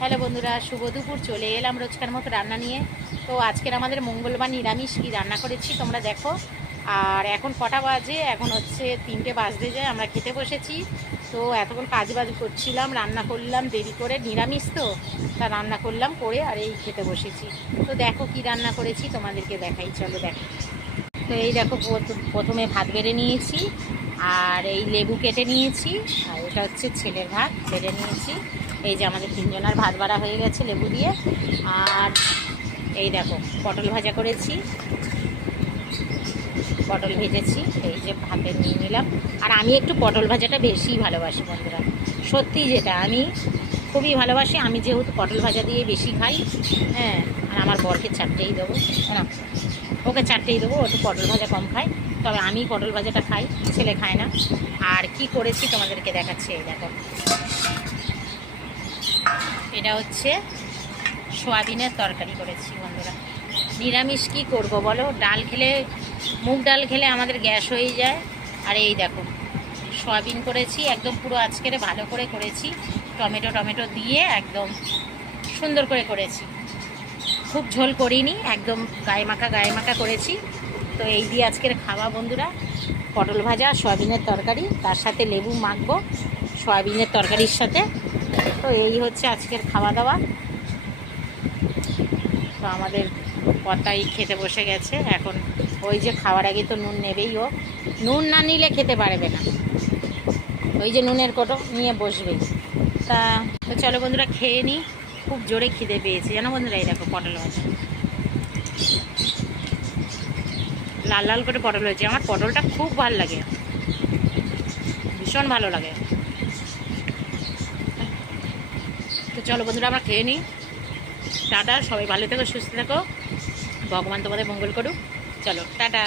Hello বন্ধুরা, শুভ দুপুর। চলে এলাম রোজকার মতো রান্না নিয়ে। তো আজকের আমাদের মঙ্গলবার নিরামিষ কী রান্না করেছি তোমরা দেখো। আর এখন কটা বাজে? এখন হচ্ছে 3টে বাজতে যায়, আমরা খেতে বসেছি। তো এতক্ষণ কাজ বাজ করছিলাম, রান্না করলাম দেরি করে, নিরামিষ তো তা রান্না করলাম করে আর এই খেতে বসেছি। তো দেখো কি রান্না করেছি তোমাদেরকে দেখাই, চলো দেখো। তো এই দেখো, প্রথমে ভাত বেড়ে নিয়েছি, আর এই লেবু কেটে নিয়েছি, আর এটা হচ্ছে ছেলের ভাত বেড়ে নিয়েছি। এই যে আমাদের তিনজনের ভাত বাড়া হয়ে গেছে লেবু দিয়ে। আর এই দেখো পটল ভাজা করেছি, পটল ভেজেছি, এই যে ভাতে নিয়ে নিলাম। আর আমি একটু পটল ভাজাটা বেশি ভালোবাসি বন্ধুরা, সত্যি যেটা আমি খুবই ভালোবাসি। আমি যেহেতু পটল ভাজা দিয়ে বেশি খাই, হ্যাঁ। আর আমার বরকে চারটেই দেবো, না ওকে চারটেই দেবো, ও তো পটল ভাজা কম খায়, তবে আমি পটল ভাজাটা খাই, ছেলে খায় না। আর কি করেছি তোমাদেরকে দেখাচ্ছি, এই দেখো। এটা হচ্ছে সোয়াবিনের তরকারি করেছি বন্ধুরা। নিরামিষ কি করব বলো, ডাল খেলে, মুগ ডাল খেলে আমাদের গ্যাস হয়ে যায়। আর এই দেখো সোয়াবিন করেছি, একদম পুরো আজকের ভালো করে করেছি, টমেটো টমেটো দিয়ে একদম সুন্দর করে করেছি। খুব ঝোল করিনি, একদম গায়ে মাখা করেছি। তো এই দিয়ে আজকের খাওয়া বন্ধুরা, পটল ভাজা, সয়াবিনের তরকারি, তার সাথে লেবু মাখবো সয়াবিনের তরকারির সাথে। তো এই হচ্ছে আজকের খাওয়া দাওয়া। তো আমাদের কর্তাই খেতে বসে গেছে এখন। ওই যে খাওয়ার আগে তো নুন নেবেই, ও নুন না নিলে খেতে পারবে না, ওই যে নুনের কোটো নিয়ে বসবেই। তা তো চলো বন্ধুরা খেয়ে নিই, খুব জোরে খিদে পেয়েছে জানো বন্ধুরা। এই দেখো পটল ভাজা, লাল লাল করে পটল হয়েছে। আমার পটলটা খুব ভালো লাগে, ভীষণ ভালো লাগে। তো চলো বন্ধুরা আমরা খেয়ে নিই। টাটা, সবাই ভালো থেকো, সুস্থ থেকো, ভগবান তোমাদের মঙ্গল করুক। চলো টাটা।